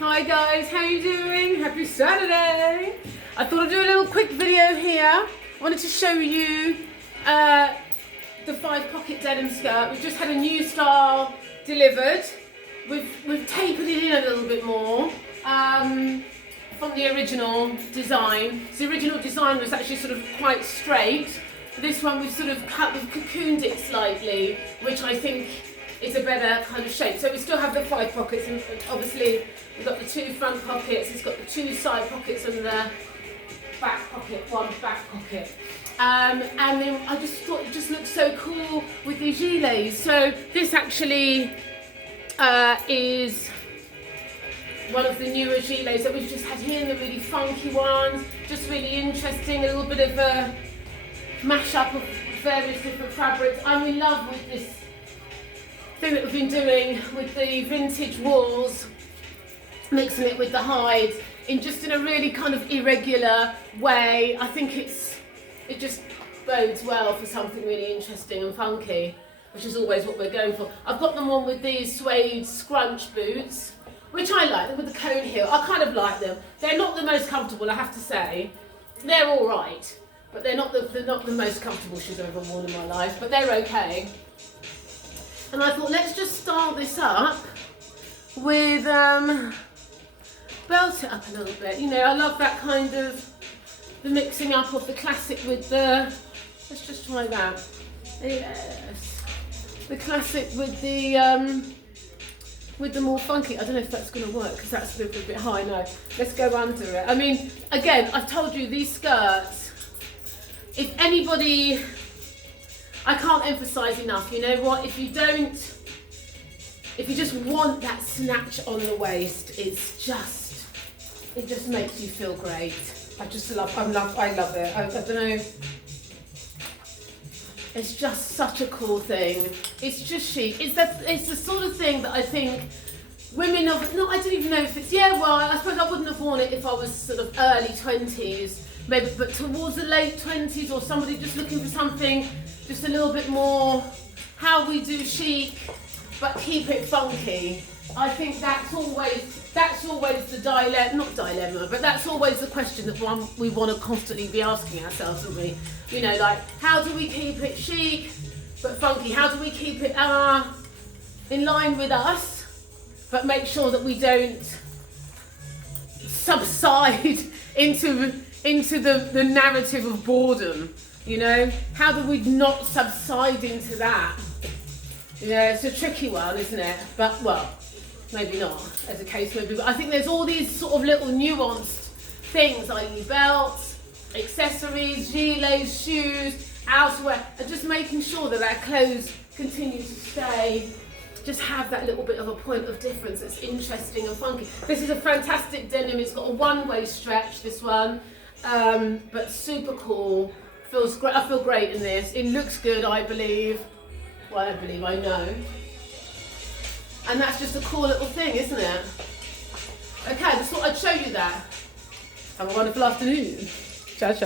Hi guys, how you doing? Happy Saturday! I thought I'd do a little quick video here. I wanted to show you the 5-pocket denim skirt. We've just had a new style delivered. We've tapered it in a little bit more from the original design. So the original design was actually sort of quite straight. This one we've sort of cocooned it slightly, which I think is a better kind of shape. So we still have the 5 pockets, and obviously we've got the 2 front pockets, it's got the 2 side pockets and the back pocket, 1 back pocket. And then I just thought it just looked so cool with the gilets. So this actually is one of the newer gilets that we've just had here, the really funky ones, just really interesting, a little bit of a mash-up of various different fabrics. I'm in love with this thing that we've been doing with the vintage wools, mixing it with the hides in a really kind of irregular way. I think it just bodes well for something really interesting and funky, which is always what we're going for. I've got them on with these suede scrunch boots, which I like, them with the cone heel. I kind of like them. They're not the most comfortable, I have to say. They're all right, but they're not the most comfortable shoes I've ever worn in my life, but they're okay. And I thought, let's just style this up with, belt it up a little bit. You know, I love that kind of, the mixing up of the classic with the, let's just try that. Yes. The classic with the more funky. I don't know if that's going to work because that's a little bit high. No, let's go under it. I mean, again, I've told you these skirts, if anybody, I can't emphasize enough, you know what, if you just want that snatch on the waist, it just makes you feel great. I love it. I don't know, it's just such a cool thing. It's just chic. It's the sort of thing that I think women of, no, I don't even know if it's, yeah, well, I suppose I wouldn't have worn it if I was sort of early 20s, maybe, but towards the late 20s, or somebody just looking for something just a little bit more how we do chic, but keep it funky. I think that's always the dilemma, but that's always the question that we want to constantly be asking ourselves, don't we? You know, like, how do we keep it chic but funky? How do we keep it in line with us, but make sure that we don't subside into the narrative of boredom? You know, how do we not subside into that? You know, it's a tricky one, isn't it? But, well, maybe not, as a case may be. But I think there's all these sort of little nuanced things, i.e. belts, accessories, gilets, shoes, outerwear, and just making sure that our clothes continue to stay, just have that little bit of a point of difference that's interesting and funky. This is a fantastic denim. It's got a one-way stretch, this one, but super cool. Feels great. I feel great in this. It looks good, I believe. Well, I know. And that's just a cool little thing, isn't it? Okay, just thought I'd show you that. Have a wonderful afternoon. Ciao, ciao.